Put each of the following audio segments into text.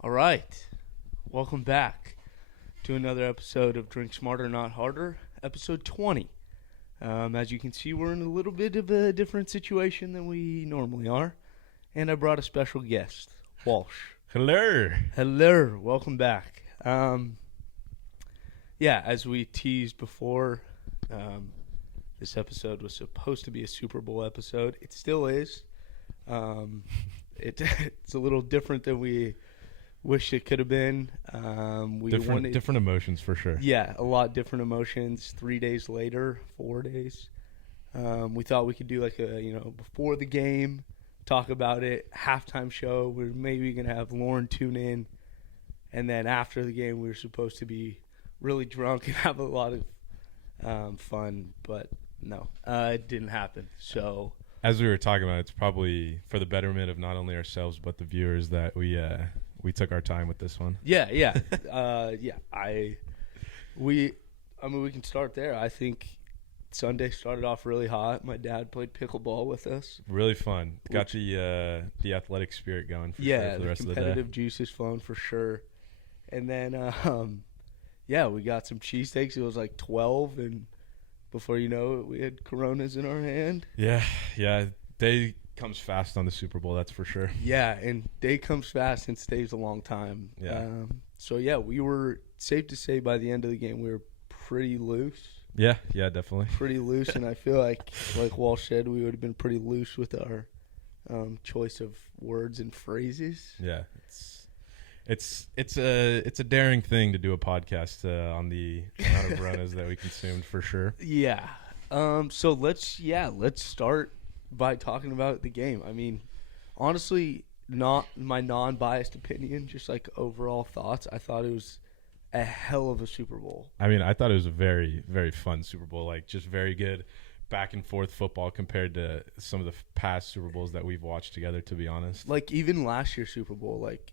All right. Welcome back to another episode of Drink Smarter, Not Harder, episode 20. As you can see, we're in a little bit of a different situation than we normally are. And I brought a special guest, Walsh. Hello. Hello. Welcome back. As we teased before, this episode was supposed to be a Super Bowl episode. It still is. It's a little different than we wished it could have been. Different emotions for sure. Yeah, a lot different emotions. 3 days later, 4 days. We thought we could do like a, before the game, talk about it, halftime show. We're maybe going to have Lauren tune in. And then after the game, we were supposed to be really drunk and have a lot of fun. But no, it didn't happen. So as we were talking about, it's probably for the betterment of not only ourselves but the viewers that we took our time with this one. Yeah. We can start there. I think Sunday started off really hot. My dad played pickleball with us. Really fun. Got the athletic spirit going for sure for the rest of the day. Competitive juice is flowing for sure. And then, we got some cheesesteaks. It was like 12, and before you know it, we had Coronas in our hand. Yeah. Day comes fast on the Super Bowl, that's for sure. Yeah, and day comes fast and stays a long time. Yeah. We were, safe to say, by the end of the game, we were pretty loose. Yeah, definitely. Pretty loose, and I feel like Walsh said, we would have been pretty loose with our choice of words and phrases. Yeah, it's a daring thing to do a podcast on the amount of Ronas that we consumed for sure. Yeah. So let's start by talking about the game. I mean, honestly, not my non-biased opinion, just like overall thoughts. I thought it was a hell of a Super Bowl. I mean, I thought it was a very, very fun Super Bowl. Like, just very good back and forth football compared to some of the past Super Bowls that we've watched together, to be honest. Like, even last year's Super Bowl, like,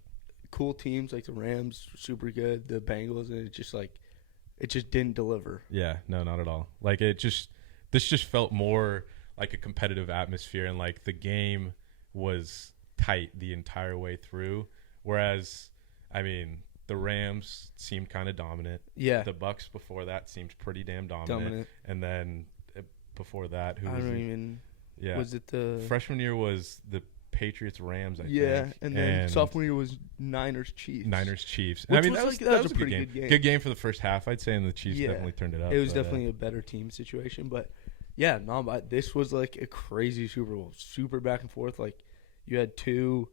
cool teams like the Rams, super good, the Bengals, and it just didn't deliver. Yeah, no, not at all. Like, this just felt more like a competitive atmosphere, and like the game was tight the entire way through. Whereas, I mean, the Rams seemed kind of dominant. Yeah. The Bucks before that seemed pretty damn dominant. And then before that, was it the freshman year was the Patriots Rams, I think. And then sophomore year was Niners Chiefs. I mean, that was a pretty good game. Good game for the first half, I'd say, and the Chiefs definitely turned it up. It was definitely a better team situation, but yeah, this was like a crazy Super Bowl, super back and forth. Like, you had two.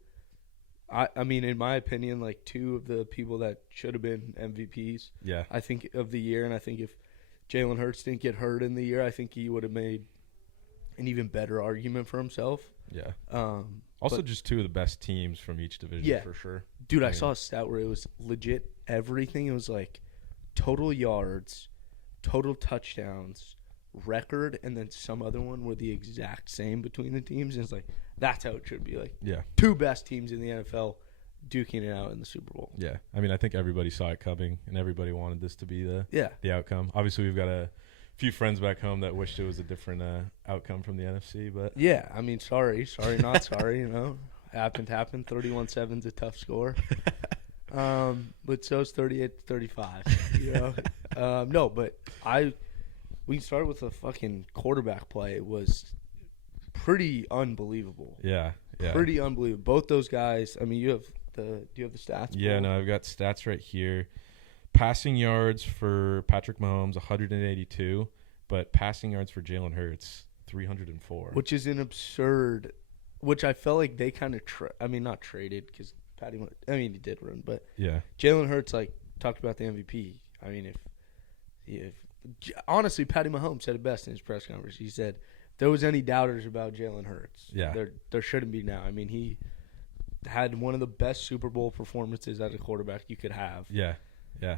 I mean, in my opinion, like two of the people that should have been MVPs. Yeah, I think of the year, and I think if Jalen Hurts didn't get hurt in the year, I think he would have made an even better argument for himself. Yeah. Also, just two of the best teams from each division, for sure. Dude, I saw a stat where it was legit everything. It was like total yards, total touchdowns, record, and then some other one were the exact same between the teams. And it's like, that's how it should be. Like, two best teams in the NFL duking it out in the Super Bowl. Yeah. I mean, I think everybody saw it coming, and everybody wanted this to be the outcome. Obviously, we've got a few friends back home that wished it was a different outcome from the NFC, but yeah, I mean, sorry, not sorry. Happened. 31-7's a tough score, but so is 38-35. No, but we can start with the fucking quarterback play. It was pretty unbelievable. Yeah, pretty unbelievable. Both those guys. I mean, do you have the stats? Yeah, no, I've got stats right here. Passing yards for Patrick Mahomes, 182, but passing yards for Jalen Hurts, 304. Which is an absurd, which I felt like they kind of, not traded because he did run, but yeah, Jalen Hurts, like, talked about the MVP. I mean, if honestly, Patty Mahomes said it best in his press conference. He said, if there was any doubters about Jalen Hurts, there shouldn't be now. I mean, he had one of the best Super Bowl performances as a quarterback you could have. Yeah.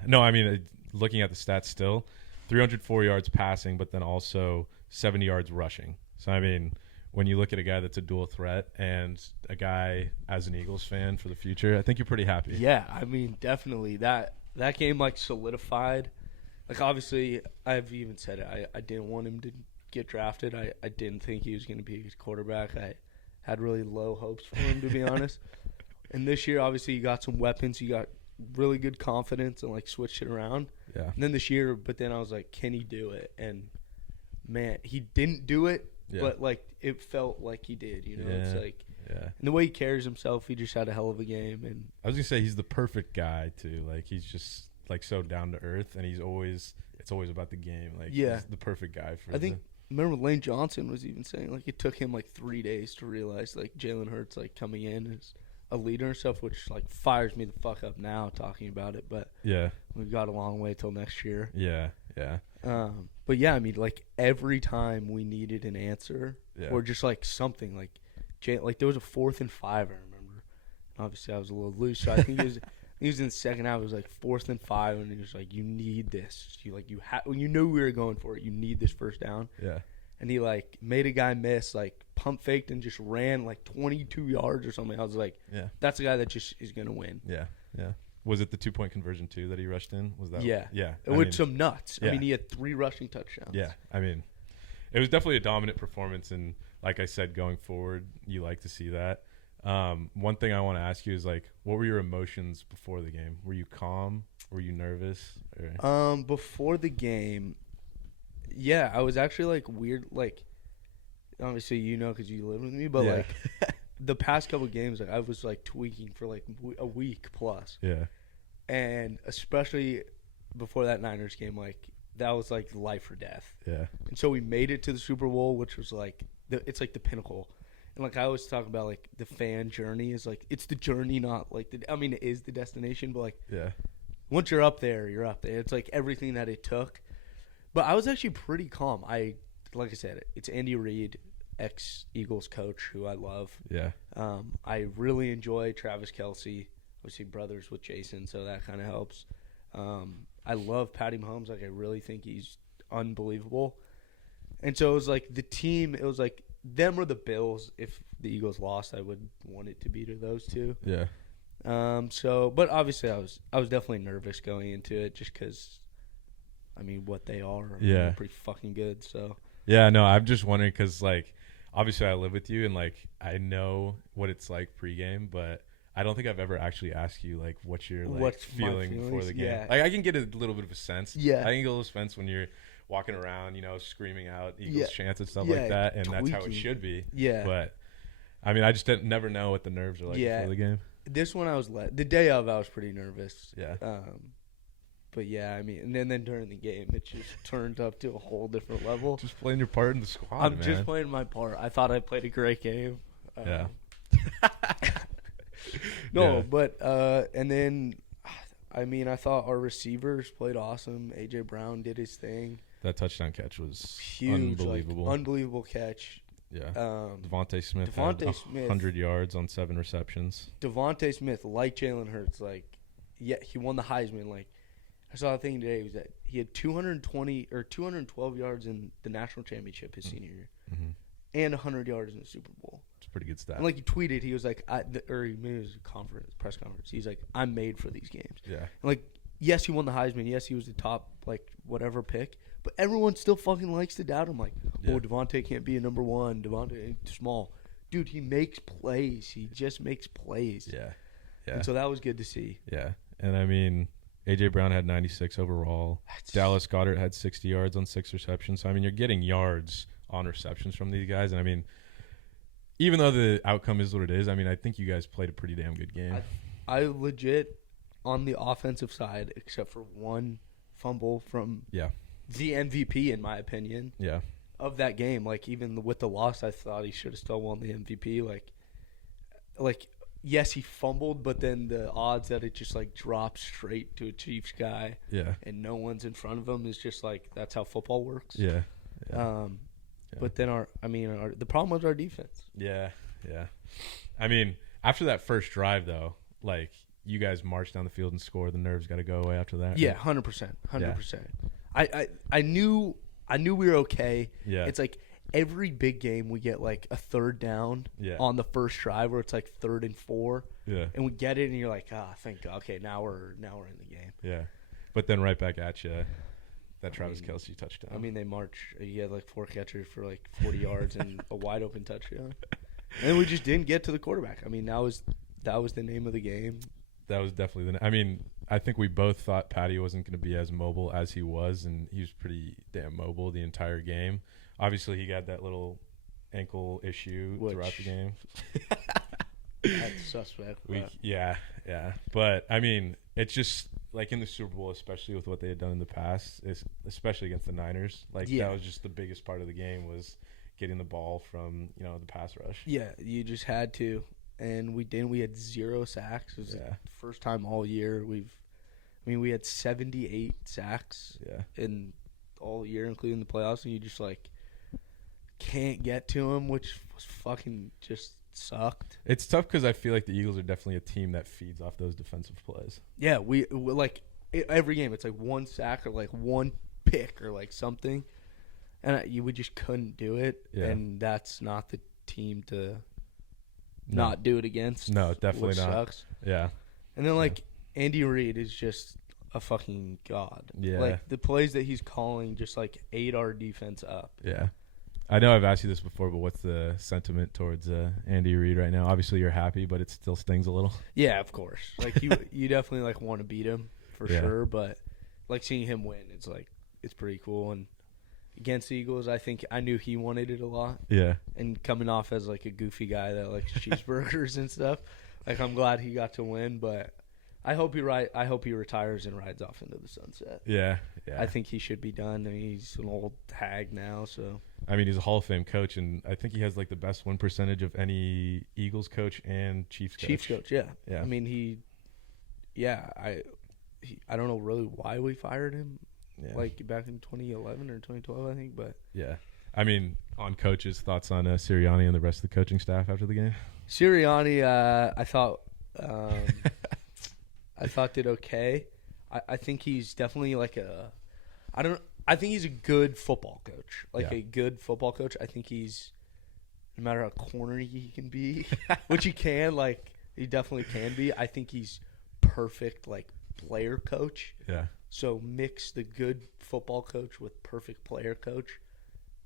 No, I mean, looking at the stats still, 304 yards passing, but then also 70 yards rushing. So, I mean, when you look at a guy that's a dual threat and a guy as an Eagles fan for the future, I think you're pretty happy. Yeah, I mean, definitely. That game, like, solidified. Like, obviously, I've even said it. I didn't want him to get drafted. I didn't think he was going to be a quarterback. I had really low hopes for him, to be honest. And this year, obviously, you got some weapons. You got really good confidence and, like, switched it around. Yeah. And then this year, but then I was like, can he do it? And, man, he didn't do it, but, like, it felt like he did, you know? Yeah. It's like, Yeah. and the way he carries himself, he just had a hell of a game. And I was going to say he's the perfect guy, too. Like, he's just, like, so down to earth, and it's always about the game. Like, he's the perfect guy for remember Lane Johnson was even saying, like, it took him, like, 3 days to realize, like, Jalen Hurts, like, coming in as a leader and stuff, which, like, fires me the fuck up now talking about it. But we've got a long way till next year. Yeah. But, yeah, I mean, like, every time we needed an answer or just, like, something, like there was a 4th and 5, I remember. Obviously, I was a little loose, so I think he was in the second half. It was like 4th and 5, and he was like, "You need this. When you knew we were going for it, you need this first down." Yeah. And he like made a guy miss, like pump faked and just ran like 22 yards or something. I was like, that's a guy that just is gonna win. Yeah. Was it the 2-point conversion too that he rushed in? Was that? Yeah. Yeah. With some nuts. Yeah. I mean, he had 3 rushing touchdowns. Yeah. I mean, it was definitely a dominant performance, and like I said, going forward, you like to see that. One thing I want to ask you is, like, what were your emotions before the game? Were you calm? Were you nervous? Or? Before the game, yeah, I was actually like weird. Like, obviously, you know, because you live with me, but like the past couple games, like, I was like tweaking for like a week plus. Yeah. And especially before that Niners game, like that was like life or death. Yeah. And so we made it to the Super Bowl, which was like it's like the pinnacle. And like I always talk about, like the fan journey is like it's the journey, not like it is the destination, but like once you're up there, you're up there. It's like everything that it took. But I was actually pretty calm. Like I said, it's Andy Reid, ex-Eagles coach, who I love. Yeah. I really enjoy Travis Kelce. Obviously brothers with Jason, so that kind of helps. I love Patty Mahomes. Like I really think he's unbelievable. And so it was like the team. It was like them or the Bills. If the Eagles lost, I would want it to be to those two. Yeah. But obviously I was definitely nervous going into it, just because, I mean, what they are. They're pretty fucking good. So. Yeah, no, I'm just wondering because, like, obviously I live with you and, like, I know what it's like pregame, but I don't think I've ever actually asked you, like, what you're, like, feeling before the game. Yeah. Like, I can get a little bit of a sense. Yeah. I can get a little sense when you're walking around, you know, screaming out Eagles chants and stuff like that, and tweaking. That's how it should be. Yeah. But, I mean, I just never know what the nerves are like before the game. This one I was the day of, I was pretty nervous. Yeah. But yeah, I mean, and then during the game, it just turned up to a whole different level. Just playing your part in the squad, I'm just playing my part. I thought I played a great game. Yeah. But and then, I mean, I thought our receivers played awesome. AJ Brown did his thing. That touchdown catch was huge, unbelievable. Like, unbelievable catch. Yeah. Devontae Smith had 100 yards on 7 receptions. Devontae Smith, like Jalen Hurts, like, he won the Heisman. Like, I saw a thing today was that he had 220 or 212 yards in the national championship his senior year, and 100 yards in the Super Bowl. It's a pretty good stat. And like he tweeted, he was like, or maybe it was a press conference. He's like, I'm made for these games. Yeah. And like, yes, he won the Heisman. Yes, he was the top, like, whatever pick. But everyone still fucking likes to doubt him. Like, Devontae can't be a number one. Devontae small. Dude, he makes plays. He just makes plays. Yeah. And so that was good to see. Yeah. And I mean, AJ Brown had 96 overall. Dallas Goedert had 60 yards on 6 receptions. So I mean, you're getting yards on receptions from these guys. And I mean, even though the outcome is what it is, I mean, I think you guys played a pretty damn good game. I legit, on the offensive side, except for one fumble from the MVP, in my opinion, of that game. Like, even with the loss, I thought he should have still won the MVP. Like, yes, he fumbled, but then the odds that it just, like, drops straight to a Chiefs guy and no one's in front of him is just, like, that's how football works. Yeah. But then the problem was our defense. Yeah. I mean, after that first drive, though, like, you guys marched down the field and scored. The nerves got to go away after that. Yeah, 100%. 100%. I knew we were okay. Yeah. It's like every big game we get like a third down on the first drive where it's like 3rd and 4. Yeah. And we get it and you're like, thank God. Okay, now we're in the game. Yeah. But then right back at you, that Travis Kelce touchdown. I mean, they march. He had like 4 catches for like 40 yards and a wide open touchdown. And then we just didn't get to the quarterback. I mean, that was that was the name of the game. That was definitely I mean, I think we both thought Patty wasn't going to be as mobile as he was, and he was pretty damn mobile the entire game. Obviously, he got that little ankle issue throughout the game. That's suspect. Yeah. But, I mean, it's just, like, in the Super Bowl, especially with what they had done in the past, especially against the Niners, like, that was just the biggest part of the game was getting the ball from, the pass rush. Yeah, you just had to. And we didn't. We had 0 sacks. It was the first time all year. We had 78 sacks in all year, including the playoffs, and you just, like, can't get to them, which was fucking just sucked. It's tough because I feel like the Eagles are definitely a team that feeds off those defensive plays. Yeah, we like, every game, it's like 1 sack or, like, 1 pick or, like, something, and we just couldn't do it, and that's not the team to – not do it against. No, definitely which not. Sucks. Yeah. And then, like, Andy Reid is just a fucking god. Yeah. Like, the plays that he's calling just, like, ate our defense up. Yeah. I know I've asked you this before, but what's the sentiment towards Andy Reid right now? Obviously, you're happy, but it still stings a little. Yeah, of course. Like, you definitely, like, want to beat him for sure. But, like, seeing him win, it's, like, it's pretty cool. And against the Eagles, I think I knew he wanted it a lot. Yeah. And coming off as, like, a goofy guy that likes cheeseburgers and stuff, like, I'm glad he got to win. But I hope he retires and rides off into the sunset. Yeah. I think he should be done. I mean, he's an old hag now, so. I mean, he's a Hall of Fame coach, and I think he has, like, the best win percentage of any Eagles coach and Chiefs coach. Chiefs coach, yeah. Yeah. I mean, I don't know really why we fired him. Yeah. Like back in 2011 or 2012, I think. But yeah, I mean, on coaches, thoughts on Sirianni and the rest of the coaching staff after the game? Sirianni, I thought did okay. I think he's definitely like I think he's a good football coach. A good football coach. I think he's, no matter how cornery he can be, which he can, like, he definitely can be. I think he's perfect, like, player coach. Yeah. So mix the good football coach with perfect player coach,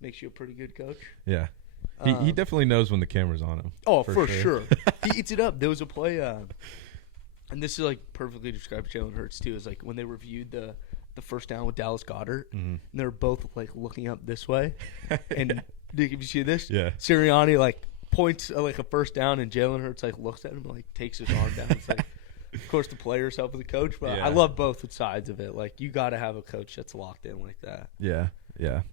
makes you a pretty good coach. Yeah. He definitely knows when the camera's on him. Oh, for sure. He eats it up. There was a play, and this is, like, perfectly describes Jalen Hurts too. Is like when they reviewed the first down with Dallas Goedert, and they're both, like, looking up this way. And did you see this? Yeah. Sirianni, like, points like a first down, and Jalen Hurts, like, looks at him, like, takes his arm down. It's like, of course, the players help the coach, but I love both sides of it. Like, you got to have a coach that's locked in like that. Yeah.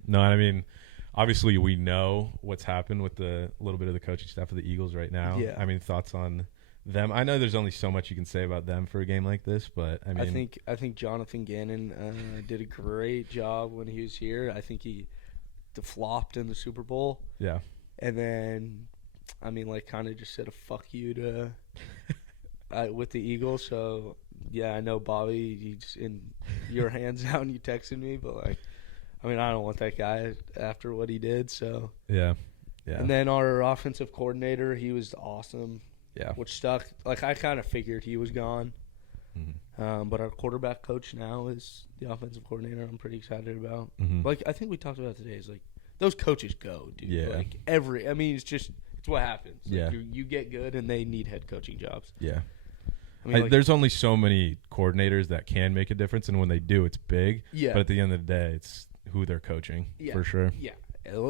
No, I mean, obviously we know what's happened with the little bit of the coaching staff of the Eagles right now. Yeah. I mean, thoughts on them? I know there's only so much you can say about them for a game like this, but I mean, I think Jonathan Gannon did a great job when he was here. I think he flopped in the Super Bowl. Yeah. And then, I mean, like, kind of just said a fuck you to with the Eagles. So, yeah, I know, Bobby, he's in your hands now, and you texted me. But, like, I mean, I don't want that guy after what he did. So, yeah. And then our offensive coordinator, he was awesome. Yeah. Which stuck. Like, I kind of figured he was gone. Mm-hmm. But our quarterback coach now is the offensive coordinator. I'm pretty excited about. Mm-hmm. Like, I think we talked about today is, like, those coaches go, dude. Yeah. Like, I mean, it's what happens. Like, you get good, and they need head coaching jobs. Yeah. I mean, like, there's only so many coordinators that can make a difference, and when they do, it's big. Yeah. But at the end of the day, it's who they're coaching for sure. Yeah.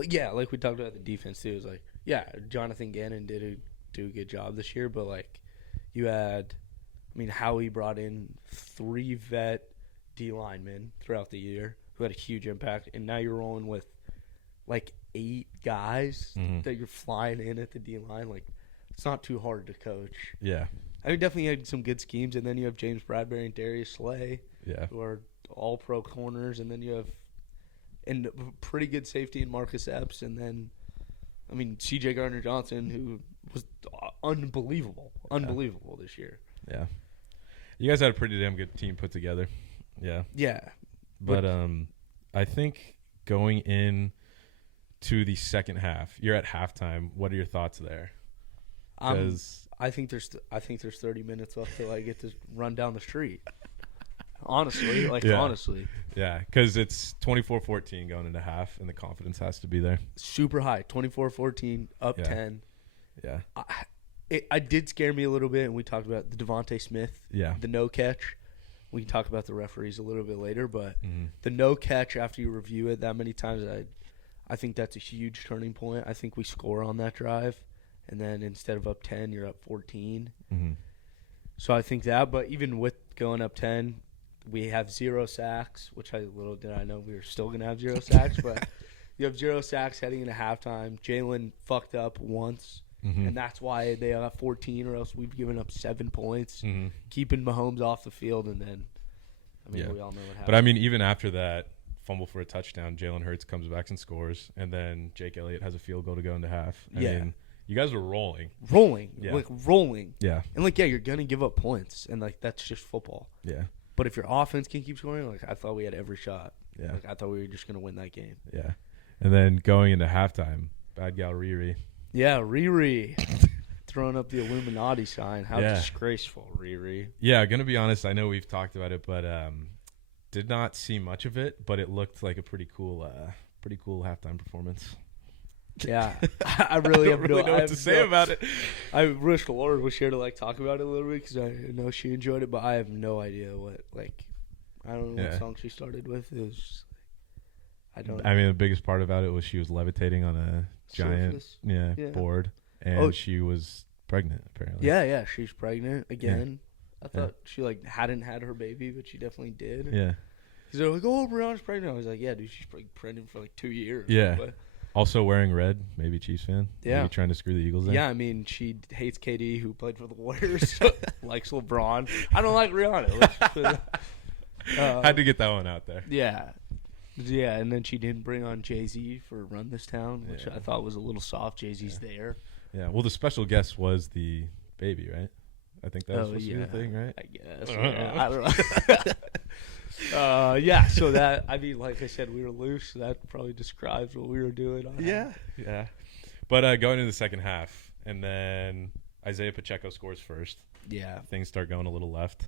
Yeah, like we talked about the defense, too. It was like, yeah, Jonathan Gannon did do a good job this year, but, like, you had, I mean, Howie brought in 3 vet D linemen throughout the year who had a huge impact, and now you're rolling with, like, 8 guys that you're flying in at the D line. Like, it's not too hard to coach. Yeah. I mean, definitely had some good schemes, and then you have James Bradbury and Darius Slay, who are all pro corners, and then you have a pretty good safety in Marcus Epps, and then, I mean, C.J. Gardner-Johnson, who was unbelievable this year. Yeah. You guys had a pretty damn good team put together. Yeah. Yeah. But I think going in to the second half, you're at halftime. What are your thoughts there? I think there's 30 minutes left till I get to run down the street. Honestly, honestly. Yeah, because it's 24-14 going into half, and the confidence has to be there. Super high, 24-14, up 10. Yeah. I did scare me a little bit, and we talked about the Devontae Smith, the no catch. We can talk about the referees a little bit later, but the no catch after you review it that many times, I think that's a huge turning point. I think we score on that drive, and then instead of up 10, you're up 14. So I think that, but even with going up 10, we have 0 sacks, which little did I know we were still going to have 0 sacks, but you have 0 sacks heading into halftime. Jalen fucked up once, and that's why they got 14, or else we've given up 7 points, keeping Mahomes off the field, and then, we all know what happened. But, even after that fumble for a touchdown, Jalen Hurts comes back and scores, and then Jake Elliott has a field goal to go into half. I mean, you guys were rolling. Rolling. Yeah. And, you're going to give up points, and, that's just football. Yeah. But if your offense can keep scoring, I thought we had every shot. Yeah. I thought we were just going to win that game. Yeah. And then going into halftime, bad gal Riri. Yeah, Riri. Throwing up the Illuminati sign. How disgraceful, Riri. Yeah, going to be honest, I know we've talked about it, but did not see much of it, but it looked like a pretty cool halftime performance. Yeah, I really don't know what to say about it. I wish Laura was here to talk about it a little bit because I know she enjoyed it, but I have no idea what I don't know what song she started with. It was I don't. The biggest part about it was she was levitating on a giant board, and she was pregnant apparently. Yeah, she's pregnant again. Yeah. I thought she hadn't had her baby, but she definitely did. Yeah, because they're like, "Oh, Brianna's pregnant." I was like, "Yeah, dude, she's pregnant for 2 years." Yeah. But, also wearing red, maybe Chiefs fan. Yeah. Maybe trying to screw the Eagles in. Yeah, she hates KD, who played for the Warriors, likes LeBron. I don't like Rihanna. Had to get that one out there. Yeah. Yeah, and then she didn't bring on Jay-Z for Run This Town, which I thought was a little soft. Jay-Z's there. Yeah, well, the special guest was the baby, right? I think that was supposed to be the thing, right? I guess. I don't know. So that, like I said, we were loose. So that probably describes what we were doing. Yeah. But going into the second half, and then Isaiah Pacheco scores first. Yeah. Things start going a little left.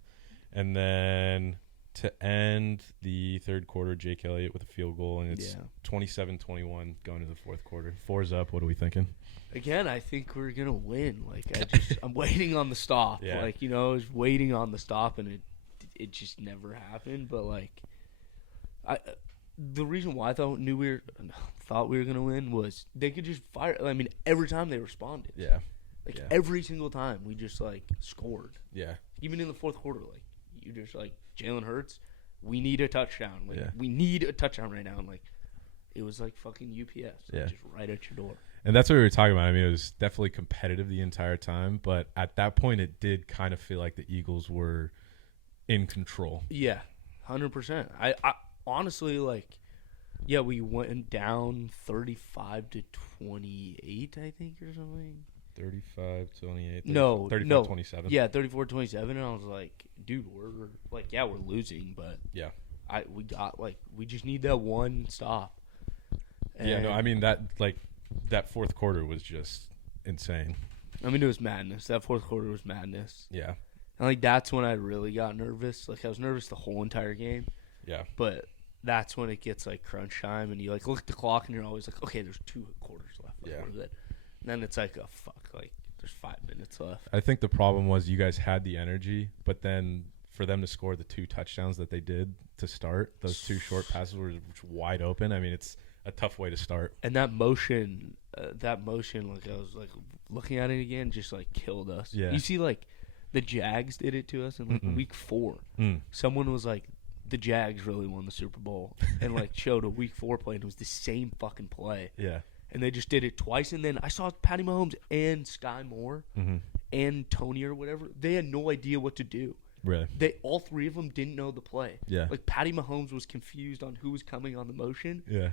And then to end the third quarter, Jake Elliott with a field goal, and it's 27-21 going into the fourth quarter. 4's up. What are we thinking? Again, I think we're going to win. I'm waiting on the stop. Yeah. I was waiting on the stop, and it just never happened. But the reason why I thought we were going to win was they could just fire. Every time they responded. Yeah. Every single time we just scored. Yeah. Even in the fourth quarter, you just Jalen Hurts, we need a touchdown. We need a touchdown right now. And it was fucking UPS. Just right at your door. And that's what we were talking about. It was definitely competitive the entire time, but at that point it did kind of feel like the Eagles were in control. Yeah, 100%. I honestly, we went down 35-28, I think, or something. 35-28. No, 34-27. Yeah, 34-27, and I was like, dude, we're losing, but we just need that one stop. And that fourth quarter was just insane. It was madness. That fourth quarter was madness. Yeah. And that's when I really got nervous. I was nervous the whole entire game. Yeah. But that's when it gets crunch time, and you look at the clock, and you're always okay, there's 2 quarters left. What is it? And then it's oh fuck, there's 5 minutes left. I think the problem was you guys had the energy, but then for them to score the 2 touchdowns that they did to start, those 2 short passes were wide open. It's a tough way to start. And that motion, I was looking at it again, just killed us. Yeah. You see, the Jags did it to us in week 4. Someone was the Jags really won the Super Bowl, and showed a week 4 play, and it was the same fucking play. Yeah. And they just did it twice, and then I saw Patty Mahomes and Sky Moore and Tony or whatever. They had no idea what to do. Really? All 3 of them didn't know the play. Yeah. Patty Mahomes was confused on who was coming on the motion. Yeah.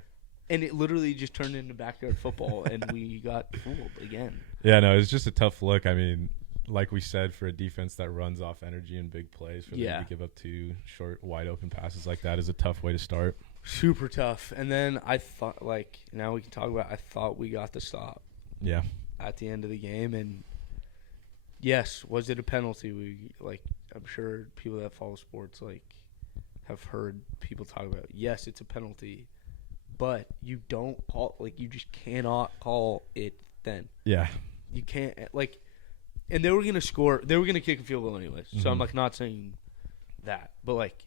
And it literally just turned into backyard football, and we got fooled again. Yeah, no, it was just a tough look. Like we said, for a defense that runs off energy and big plays, for them to give up 2 short, wide open passes like that is a tough way to start. Super tough. And then I thought, now we can talk about, I thought we got the stop. Yeah. At the end of the game, and yes, was it a penalty? I'm sure people that follow sports have heard people talk about. Yes, it's a penalty. But you don't call, you just cannot call it then. Yeah. You can't, and they were gonna score. They were gonna kick a field goal anyways. So I'm Mhm. like not saying that, but like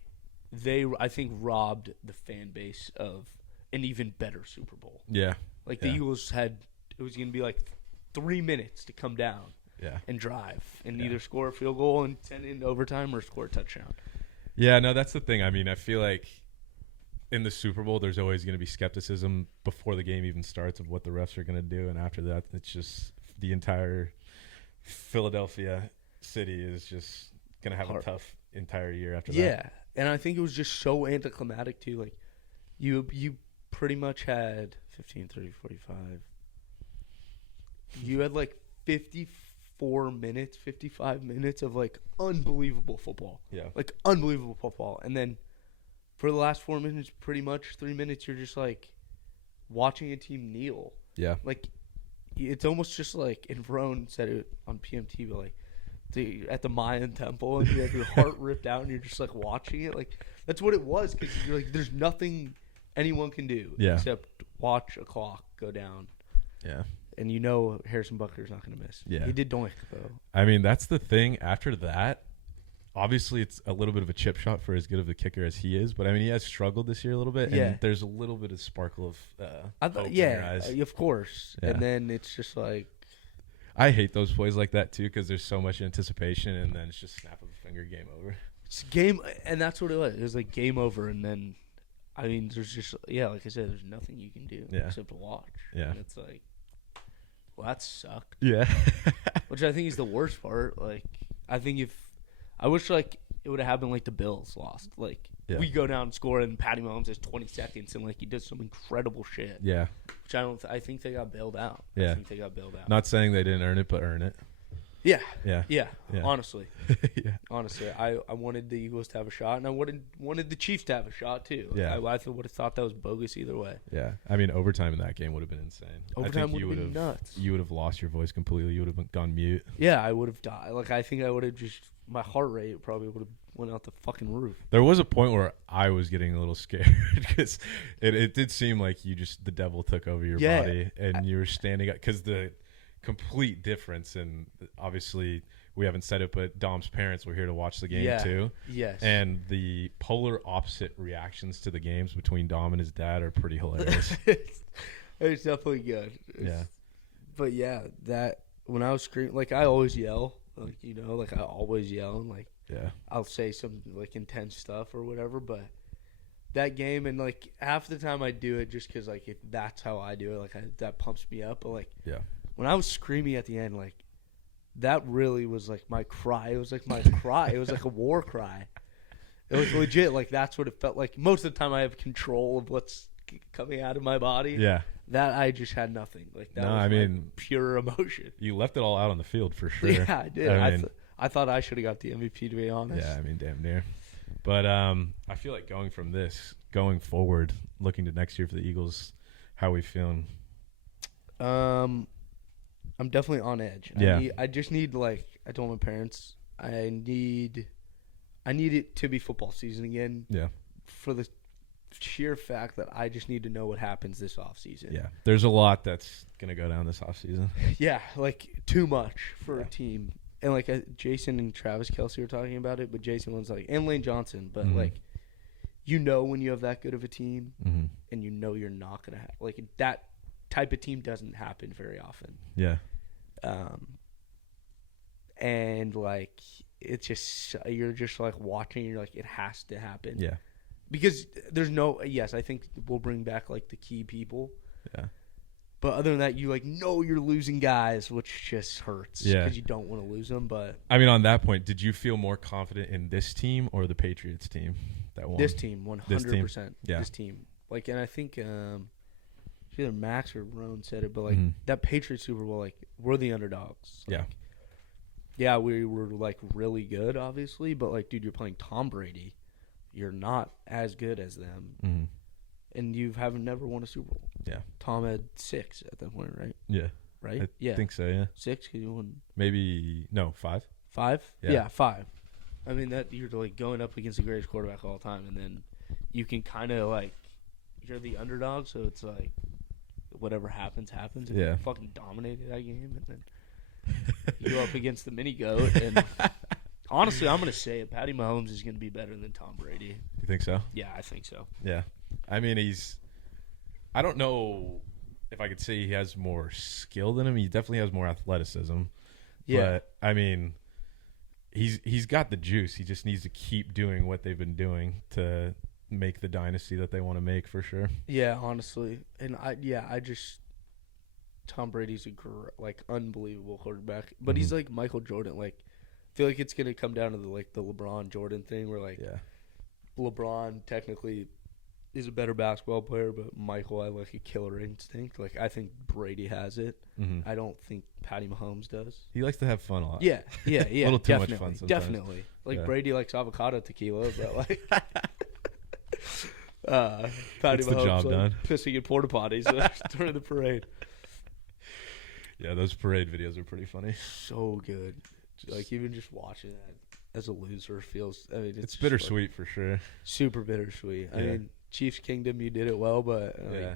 they, I think, robbed the fan base of an even better Super Bowl. Yeah. Like the Yeah. Eagles had, it was gonna be like 3 minutes to come down Yeah. and drive and Yeah. either score a field goal and send it into overtime or score a touchdown. Yeah, no, that's the thing. I mean, I feel like in the Super Bowl, there's always going to be skepticism before the game even starts of what the refs are going to do, and after that, it's just the entire Philadelphia city is just going to have a tough entire year after that. Yeah, and I think it was just so anticlimactic too. Like you pretty much had 15, 30, 45. You had like 54 minutes, 55 minutes of like unbelievable football. Yeah. Like unbelievable football. And then for the last 4 minutes, pretty much 3 minutes, you're just like watching a team kneel. Yeah. Like it's almost just like, and Verone said it on PMT, but like at the Mayan temple, and you have your heart ripped out, and you're just like watching it. Like that's what it was, because you're like, there's nothing anyone can do except watch a clock go down. Yeah. And you know Harrison Butker's not going to miss. Yeah. He did doink, though. I mean, that's the thing. After that, obviously it's a little bit of a chip shot for as good of a kicker as he is, but I mean, he has struggled this year a little bit, and there's a little bit of sparkle of hope in your eyes. Of course. Yeah. And then it's just like, I hate those plays like that too, because there's so much anticipation, and then it's just snap of a finger, game over. It's game, and that's what it was. It was like game over, and then, I mean, there's just, like I said, there's nothing you can do except to watch. Yeah. And it's like, well, that sucked. Yeah. Which I think is the worst part. Like, I think I wish, like, it would have happened like the Bills lost. Like, we go down and score, and Patty Mahomes has 20 seconds, and, like, he does some incredible shit. Yeah. Which I think they got bailed out. Yeah. I think they got bailed out. Not saying they didn't earn it, but earn it. Yeah. Yeah. Yeah. Yeah. Honestly. Yeah. Honestly, I wanted the Eagles to have a shot, and I wanted the Chiefs to have a shot too. Yeah. I would have thought that was bogus either way. Yeah. I mean, overtime in that game would have been insane. Overtime would have been nuts. You would have lost your voice completely. You would have gone mute. Yeah, I would have died. Like, I think I would have just, my heart rate probably would have went out the fucking roof. There was a point where I was getting a little scared because it did seem like the devil took over your body, and you were standing up, because the complete difference, and obviously we haven't said it, but Dom's parents were here to watch the game too. Yes. And the polar opposite reactions to the games between Dom and his dad are pretty hilarious. It's definitely good. Yeah. But yeah, that when I was screaming, like, I always yell, like, like I always yell, and like, yeah, I'll say some like intense stuff or whatever, but that game, and like half the time I do it just because like if that's how I do it, like that pumps me up. But like when I was screaming at the end, like that really was like my cry. It was like my cry. It was like a war cry. It was legit. Like that's what it felt like. Most of the time I have control of what's coming out of my body. Yeah. That I just had nothing. Like that was I mean, pure emotion. You left it all out on the field for sure. Yeah, I did. I thought I should have got the MVP, to be honest. Yeah, I mean, damn near. But I feel like going forward, looking to next year for the Eagles, how are we feeling? I'm definitely on edge. Yeah. I just need, like, I told my parents, I need it to be football season again. Yeah. For the sheer fact that I just need to know what happens this offseason. Yeah. There's a lot that's going to go down this offseason. Yeah, like, too much for a team. And, like, Jason and Travis Kelce were talking about it, but Jason was like, and Lane Johnson, but, like, when you have that good of a team, and you're not going to have, like, that type of team doesn't happen very often. Yeah. And, like, it's just, you're just, like, watching, you're like, it has to happen. Yeah. Because I think we'll bring back, like, the key people. Yeah. But other than that, you're losing guys, which just hurts. Yeah. Because you don't want to lose them. But I mean, on that point, did you feel more confident in this team or the Patriots team that won? This team, 100%. Yeah. This team. Like, and I think either Max or Roan said it, but, like, that Patriots Super Bowl, like, we're the underdogs. Like, yeah, we were, like, really good, obviously. But, like, dude, you're playing Tom Brady. You're not as good as them. Mm-hmm. And you haven't never won a Super Bowl. Yeah. Tom had 6 at that point, right? Yeah. Right? I think so, yeah. 6 because you won. Maybe, no, 5. 5? Yeah. 5. I mean, that you're, like, going up against the greatest quarterback of all time, and then you can kind of, like, you're the underdog, so it's, like, whatever happens. And you fucking dominated that game, and then You go up against the mini goat, and honestly, I'm gonna say it. Patty Mahomes is gonna be better than Tom Brady. You think so? Yeah, I think so. Yeah. I mean, I don't know if I could say he has more skill than him. He definitely has more athleticism. Yeah. But, I mean, he's got the juice. He just needs to keep doing what they've been doing to make the dynasty that they want to make for sure. Yeah, honestly, and Tom Brady's a unbelievable quarterback, but he's like Michael Jordan. Like, I feel like it's gonna come down to the LeBron Jordan thing, where LeBron technically is a better basketball player, but Michael had like a killer instinct. Like, I think Brady has it. I don't think Patty Mahomes does. He likes to have fun a lot. Yeah, a little too definitely, much fun sometimes. definitely. Like Brady likes avocado tequila, but like Patty Gets the Mahomes job done. pissing in porta potties during the parade. Yeah, those parade videos are pretty funny. So good. Like, even just watching that as a loser feels. I mean, It's bittersweet for sure. Super bittersweet. I Yeah. mean, Chiefs Kingdom, you did it well, but Yeah.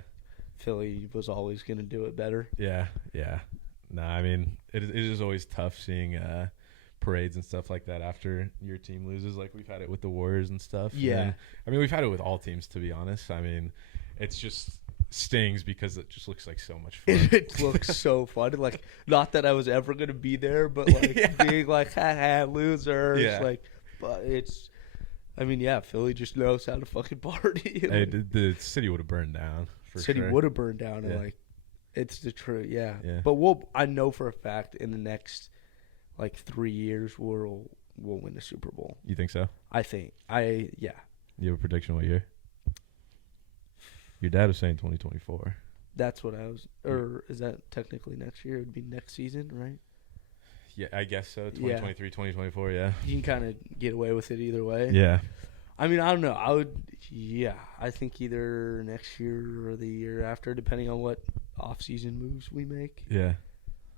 Philly was always going to do it better. Yeah. Nah, I mean, it is always tough seeing parades and stuff like that after your team loses. Like, we've had it with the Warriors and stuff. Yeah. And, I mean, we've had it with all teams, to be honest. I mean, it's just stings because it just looks like so much fun. It looks so fun. Like, not that I was ever going to be there, but like being like, ha losers. Yeah. Like, but it's, I mean, yeah, Philly just knows how to fucking party. Hey, the city would have burned down. City would have burned down, and like, it's the truth. Yeah. But I know for a fact in the next like 3 years we'll win the Super Bowl. You think so? I think. Yeah. You have a prediction what year? Your dad was saying 2024. That's what I was. Or is that technically next year? It would be next season, right? Yeah, I guess so. 2023, 2024, yeah. You can kind of get away with it either way. Yeah. I mean, I don't know. I think either next year or the year after, depending on what off-season moves we make. Yeah.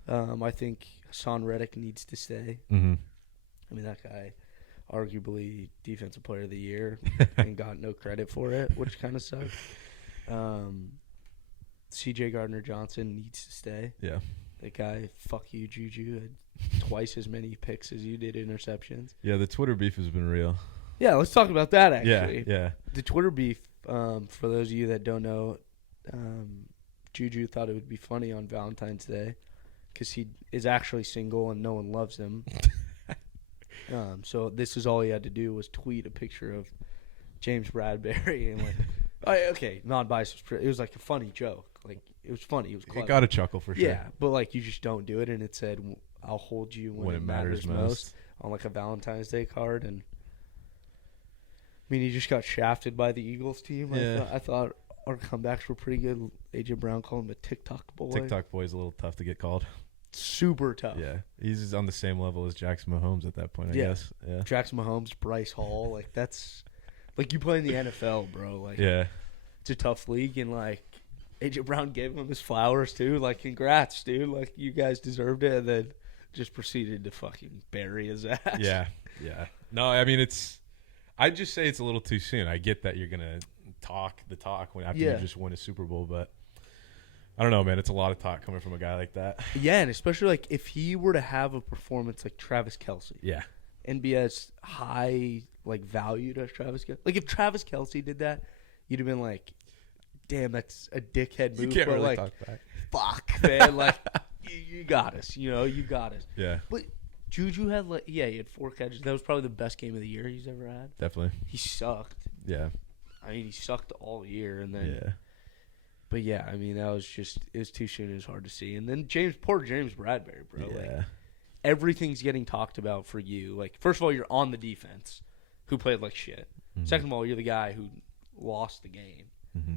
I think Hassan Reddick needs to stay. Mm-hmm. I mean, that guy, arguably Defensive Player of the Year, and got no credit for it, which kind of sucked. C.J. Gardner-Johnson needs to stay. Yeah. That guy, fuck you, Juju, had twice as many picks as you did interceptions. Yeah, the Twitter beef has been real. Yeah, let's talk about that, actually. Yeah. The Twitter beef, for those of you that don't know, Juju thought it would be funny on Valentine's Day because he is actually single and no one loves him. So this is all he had to do was tweet a picture of James Bradbury and non-biased. It was like a funny joke. Like, it was funny. It was clever. It got a chuckle for sure. Yeah, but like, you just don't do it, and it said, "I'll hold you when it matters most," on like a Valentine's Day card. And I mean, he just got shafted by the Eagles team. Yeah. I thought our comebacks were pretty good. AJ Brown called him a TikTok boy. TikTok boy is a little tough to get called. Super tough. Yeah, he's on the same level as Jackson Mahomes at that point, I guess. Yeah. Jackson Mahomes, Bryce Hall, like, that's like, you play in the NFL, bro. Like, yeah, it's a tough league, and like, AJ Brown gave him his flowers too. Like, congrats, dude. Like, you guys deserved it, and then just proceeded to fucking bury his ass. Yeah. No, I mean, I'd just say it's a little too soon. I get that you're gonna talk after you just win a Super Bowl, but I don't know, man. It's a lot of talk coming from a guy like that. Yeah, and especially like if he were to have a performance like Travis Kelce. Yeah. And be as high like valued as Travis Kelce. Like, if Travis Kelce did that, you'd have been like, damn, that's a dickhead move. You can't but really like, talk back. Fuck, man. Like, you got us. You got us. Yeah. But Juju had he had 4 catches. That was probably the best game of the year he's ever had. Definitely. He sucked. Yeah. I mean, he sucked all year, and then. Yeah. But yeah, I mean, that was just, it was too soon. It was hard to see. And then poor James Bradbury, bro. Yeah. Like, everything's getting talked about for you. Like, first of all, you're on the defense, who played like shit. Mm-hmm. Second of all, you're the guy who lost the game. Mm-hmm.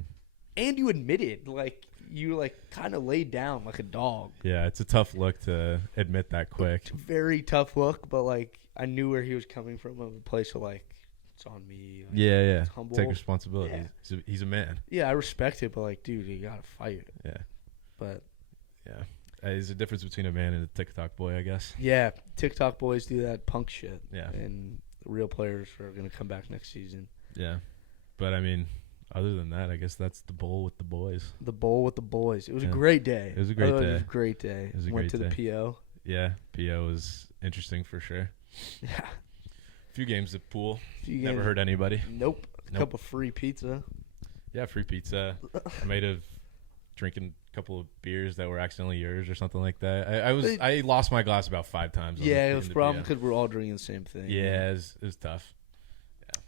And you admitted, like, you like kind of laid down like a dog. Yeah, it's a tough look to admit that quick. It's a very tough look, but like, I knew where he was coming from, a place of like, it's on me. Like, yeah. Humble. Take responsibility. Yeah. He's a man. Yeah, I respect it, but like, dude, you gotta fight it. Yeah. But yeah, there's a difference between a man and a TikTok boy, I guess. Yeah, TikTok boys do that punk shit. Yeah. And real players are gonna come back next season. Yeah, but I mean, other than that, I guess that's the bowl with the boys. The bowl with the boys. It was a great day. It was a great day. It was a great day. It was a Went great to day. the PO. Yeah, PO was interesting for sure. Yeah. A few games at pool. Few Never games. hurt anybody. Nope. A Nope. cup of free pizza. Yeah, free pizza. I might have drinking a couple of beers that were accidentally yours or something like that. I lost my glass about 5 times. Yeah, it was a problem because we're all drinking the same thing. Yeah, it was tough.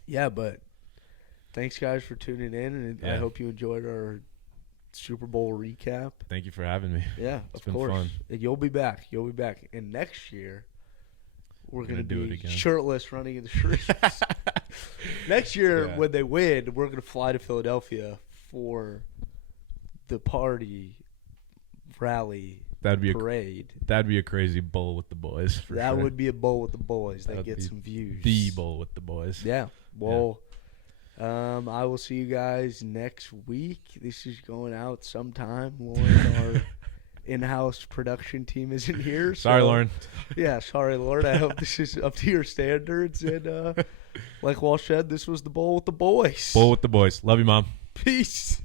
Yeah, but thanks, guys, for tuning in, and I Yeah. hope you enjoyed our Super Bowl recap. Thank you for having me. Yeah, It's of been course. fun. And you'll be back. You'll be back. And next year, we're going to do it be again. shirtless running in the streets. Next year, Yeah. when they win, we're going to fly to Philadelphia for the party, rally, That'd be parade. that'd be a crazy bowl with the boys. For That sure. would be a bowl with the boys that That'd get be some views. the bowl with the boys. Yeah. Well, I will see you guys next week. This is going out sometime. Lauren, our in-house production team, isn't here. Sorry, so- Lauren. Yeah, sorry, Lauren. I hope this is up to your standards. And like Walsh said, this was the bowl with the boys. Bowl with the boys. Love you, Mom. Peace.